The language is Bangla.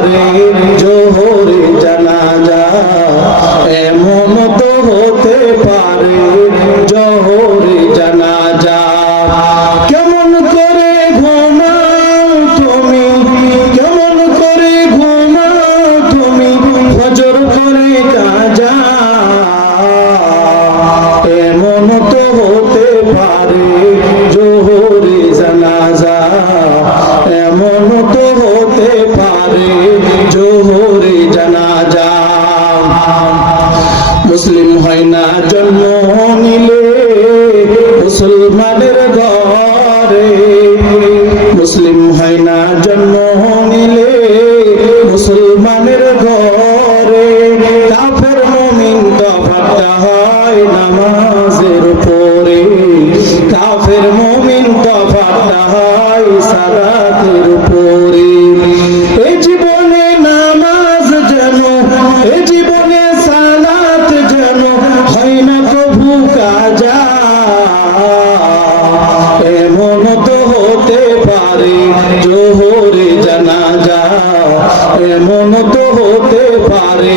পরে জোহরে জানাজা এমন তো হতে পারে জোহরে কেমন করে ঘুমাও তুমি, কেমন করে ঘুমাও তুমি, ফজর করে কাজা। এমন তো হতে পারে মুসলমানের ঘরে মুসলিম হয় না জন্ম এমন তো হতে পারে